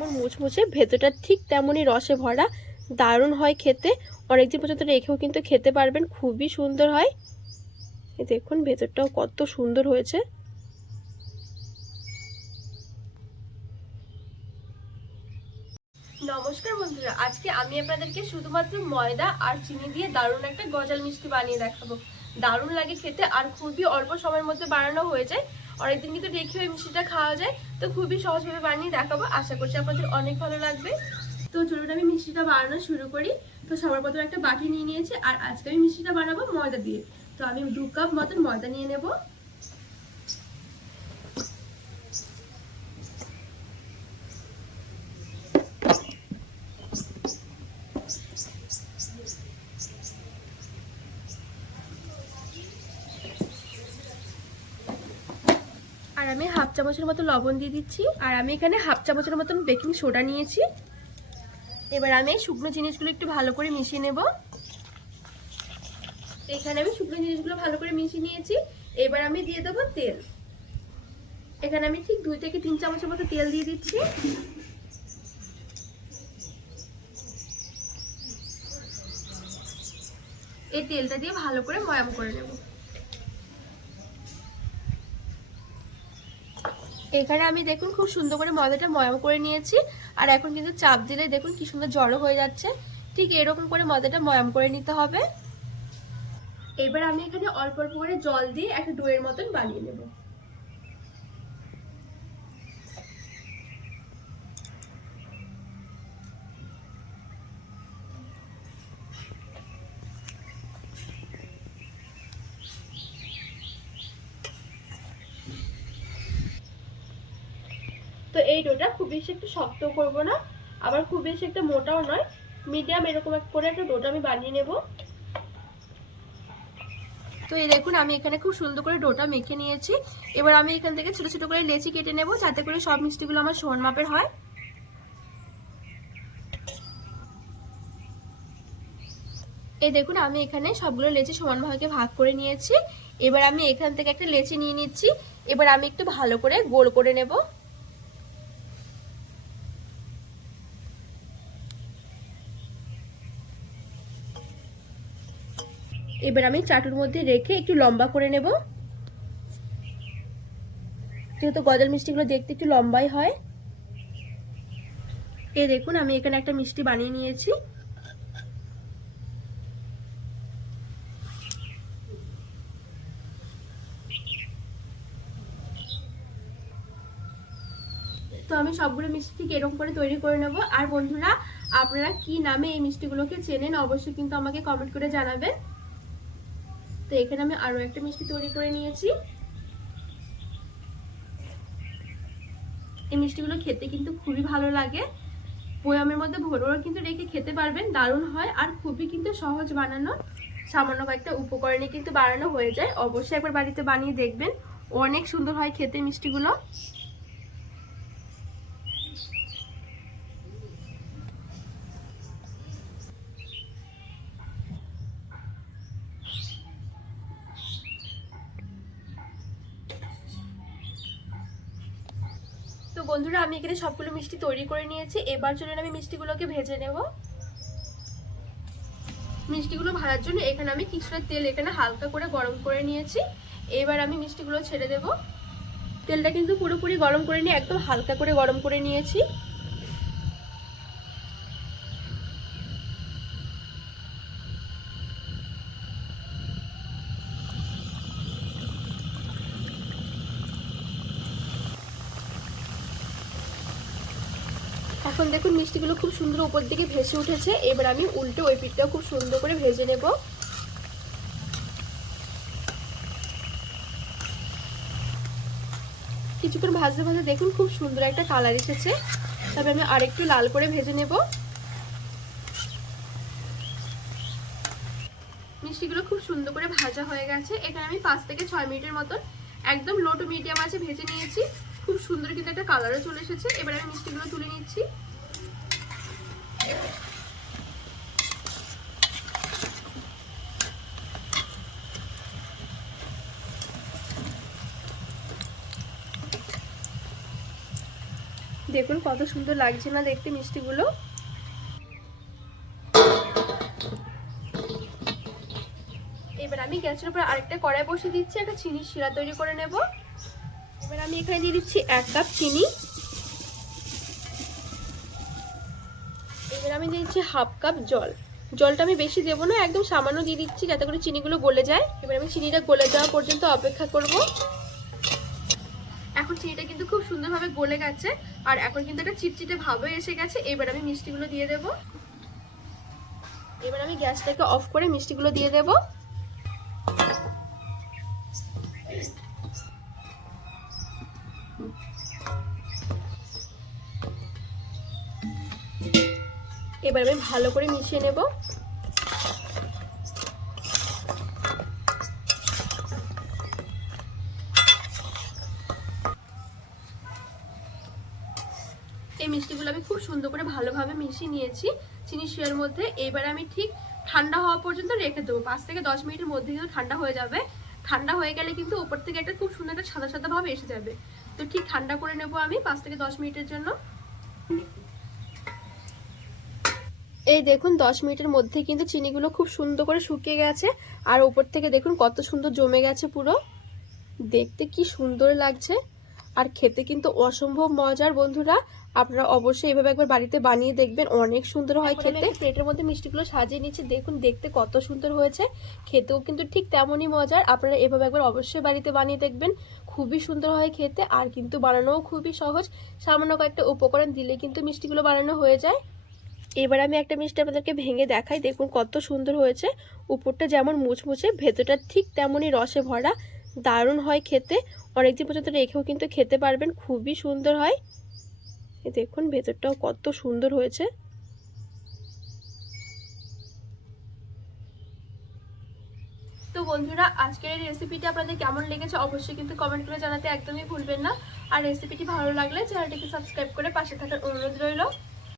যেমন মুচমুচে, ভেতরটা ঠিক তেমনই রসে ভরা। দারুণ হয় খেতে। অনেকদিন পর্যন্ত রেখেও কিন্তু খেতে পারবেন, খুবই সুন্দর হয়। দেখুন, ভেতরটাও কত সুন্দর হয়েছে। নমস্কার বন্ধুরা, আজকে আমি আপনাদেরকে শুধুমাত্র ময়দা আর চিনি দিয়ে দারুণ একটা গজাল মিষ্টি বানিয়ে দেখাবো। দারুণ লাগে খেতে আর খুবই অল্প সময়ের মধ্যে বানানো হয়ে যায়। অনেকদিন কিন্তু রেখে ওই মিষ্টিটা খাওয়া যায়। তো খুবই সহজভাবে বানিয়ে দেখাবো। আশা করছি আপনাদের অনেক ভালো লাগবে। তো চলুন আমি মিষ্টিটা বানানো শুরু করি। তো সবার প্রথমে একটা বাটি নিয়ে নিয়েছি। আর আজকে আমি মিষ্টিটা বানাবো ময়দা দিয়ে। তো আমি দু কাপ মতন ময়দা নিয়ে নেব আর আমি হাফ চামচের মতো লবণ দিয়ে দিচ্ছি। আর আমি এখানে হাফ চামচের মতন বেকিং সোডা নিয়েছি। এবার আমি শুকনো জিনিসগুলো একটু ভালো করে মিশিয়ে নেব। এখানে আমি শুকনো জিনিসগুলো ভালো করে মিশিয়ে নিয়েছি। এবার আমি দিয়ে দেবো তেল। এখানে আমি ঠিক দুই থেকে তিন চামচের মতো তেল দিয়ে দিচ্ছি। এই তেলটা দিয়ে ভালো করে ময়াম করে নেব। এখানে আমি দেখুন খুব সুন্দর করে ময়দাটা ময়াম করে নিয়েছি। আর এখন কিন্তু চাপ দিলে দেখুন কি সুন্দর জড়ো হয়ে যাচ্ছে। ঠিক এরকম করে ময়দাটা ময়াম করে নিতে হবে। এবার আমি এখানে অল্প অল্প করে জল দিয়ে একটা ডোয়ের মতন বানিয়ে নেব। এই ডোটা খুব বেশি একটু শক্ত করব না, আবার খুব বেশি একটা মোটাও নয় মিডিয়াম এরকম এক করে একটা ডোটা আমি বানিয়ে নেব। তো এই দেখুন, আমি এখানে খুব সুন্দর করে ডোটা মেখে নিয়েছি। এবার আমি এখান থেকে ছোট ছোট করে লেচি কেটে নেব, যাতে করে সব মিষ্টিগুলো আমার সমান মাপের হয়। এই দেখুন, আমি এখানে সবগুলো লেচি সমানভাবে ভাগ করে নিয়েছি। এবার আমি এখান থেকে একটা লেচি নিয়ে নিচ্ছি। এবার আমি একটু ভালো করে গোল করে নেব। এবার আমি চাটুর মধ্যে রেখে একটু লম্বা করে নেব। যেহেতু গজাল মিষ্টিগুলো দেখতে একটু লম্বাই হয়। এ দেখুন, আমি এখানে একটা মিষ্টি বানিয়ে নিয়েছি। তো আমি সবগুলো মিষ্টি ঠিক এরকম করে তৈরি করে নেব। আর বন্ধুরা, আপনারা কি নামে এই মিষ্টিগুলোকে চেনেন, অবশ্যই কিন্তু আমাকে কমেন্ট করে জানাবেন। তো এখানে আমি আরও একটা মিষ্টি তৈরি করে নিয়েছি। এই মিষ্টিগুলো খেতে কিন্তু খুবই ভালো লাগে। বয়ামের মধ্যে ভোর ওরা কিন্তু রেখে খেতে পারবেন, দারুণ হয় আর খুবই কিন্তু সহজ বানানো। সামান্য কয়েকটা উপকরণে কিন্তু বানানো হয়ে যায়। অবশ্যই একবার বাড়িতে বানিয়ে দেখবেন। অনেক সুন্দর হয় খেতে মিষ্টিগুলো। বন্ধুরা, আমি এখানে সবগুলো মিষ্টি তৈরি করে নিয়েছি। এবার চলুন আমি মিষ্টিগুলোকে ভেজে নেব। মিষ্টিগুলো ভাজার জন্য এখানে আমি কিছুটা তেল এখানে হালকা করে গরম করে নিয়েছি। এবার আমি মিষ্টিগুলো ছেড়ে দেব। তেলটা কিন্তু পুরোপুরি গরম করে নিয়ে একদম হালকা করে গরম করে নিয়েছি। এখন দেখুন মিষ্টিগুলো খুব সুন্দর উপর দিকে ভেসে উঠেছে। এবার আমি উল্টে ওই পিঠটাও খুব সুন্দর করে ভেজে নেব। কিছুক্ষণ ভাজতে ভাজতে দেখুন খুব সুন্দর একটা কালার এসেছে। তবে আমি আরেকটু লাল করে ভেজে নেব। মিষ্টিগুলো খুব সুন্দর করে ভাজা হয়ে গেছে। এখানে আমি পাঁচ থেকে ছয় মিনিটের মতন একদম লো টু মিডিয়াম আছে ভেজে নিয়েছি। খুব সুন্দর কিন্তু একটা কালারও চলে এসেছে। এবার আমি মিষ্টিগুলো তুলে নিচ্ছি দেখুন কত সুন্দর লাগছে না দেখতে মিষ্টিগুলো। এবার আমি গ্যাসের উপর আরেকটা কড়াই বসিয়ে দিচ্ছি, একটা চিনির শিরা তৈরি করে নেব। এবার আমি এখানে দিয়ে দিচ্ছি এক কাপ চিনি। এবার আমি দিয়ে দিচ্ছি হাফ কাপ জল। জলটা আমি বেশি দেবো না, একদম সামান্য দিয়ে দিচ্ছি যাতে করে চিনিগুলো গলে যায়। এবার আমি চিনিটা গলে যাওয়া পর্যন্ত অপেক্ষা করব। এখন চিনিটা কিন্তু খুব সুন্দরভাবে গলে গেছে। আর এখন কিন্তু একটা চিটচিটে ভাবে এসে গেছে। এবার আমি মিষ্টিগুলো দিয়ে দেব। এবার আমি গ্যাসটাকে অফ করে মিষ্টিগুলো দিয়ে দেব। এবার আমি ভালো করে মিশিয়ে নেব। মিষ্টিগুলো আমি খুব সুন্দর করে ভালোভাবে মিশিয়ে নিয়েছি চিনি শিয়ার মধ্যে। এবার আমি ঠিক ঠান্ডা হওয়া পর্যন্ত রেখে দেবো। পাঁচ থেকে দশ মিনিটের মধ্যে কিন্তু ঠান্ডা হয়ে যাবে। ঠান্ডা হয়ে গেলে কিন্তু উপর থেকে একটা খুব সুন্দর একটা সাদা সাদা ভাবে এসে যাবে। তো ঠিক ঠান্ডা করে নেব আমি পাঁচ থেকে দশ মিনিটের জন্য। এই দেখুন, দশ মিনিটের মধ্যে কিন্তু চিনিগুলো খুব সুন্দর করে শুকিয়ে গেছে। আর উপর থেকে দেখুন কত সুন্দর জমে গেছে পুরো। দেখতে কি সুন্দর লাগছে। আর খেতে কিন্তু অসম্ভব মজার বন্ধুরা। আপনারা অবশ্যই এভাবে একবার বাড়িতে বানিয়ে দেখবেন অনেক সুন্দর হয় খেতে। প্লেটের মধ্যে মিষ্টিগুলো সাজিয়ে নিচ্ছে দেখুন দেখতে কত সুন্দর হয়েছে। খেতেও কিন্তু ঠিক তেমনই মজার আপনারা এভাবে একবার অবশ্যই বাড়িতে বানিয়ে দেখবেন। খুবই সুন্দর হয় খেতে আর কিন্তু বানানোও খুবই সহজ। সামান্য কয়েকটা উপকরণ দিলে কিন্তু মিষ্টিগুলো বানানো হয়ে যায়। এবার আমি একটা মিষ্টি আপনাদেরকে ভেঙে দেখাই দেখুন কত সুন্দর হয়েছে। উপরটা যেমন মুচমুচে ভেতরটা ঠিক তেমনই রসে ভরা। দারুণ হয় খেতে। অনেকদিন পর্যন্ত রেখেও কিন্তু খেতে পারবেন, খুবই সুন্দর হয়। দেখুন, ভেতরটাও কত সুন্দর হয়েছে। তো বন্ধুরা, আজকের এই রেসিপিটা আপনাদের কেমন লেগেছে অবশ্যই কিন্তু কমেন্ট করে জানাতে একদমই ভুলবেন না। আর রেসিপিটি ভালো লাগলে চ্যানেলটিকে সাবস্ক্রাইব করে পাশে থাকার অনুরোধ রইল।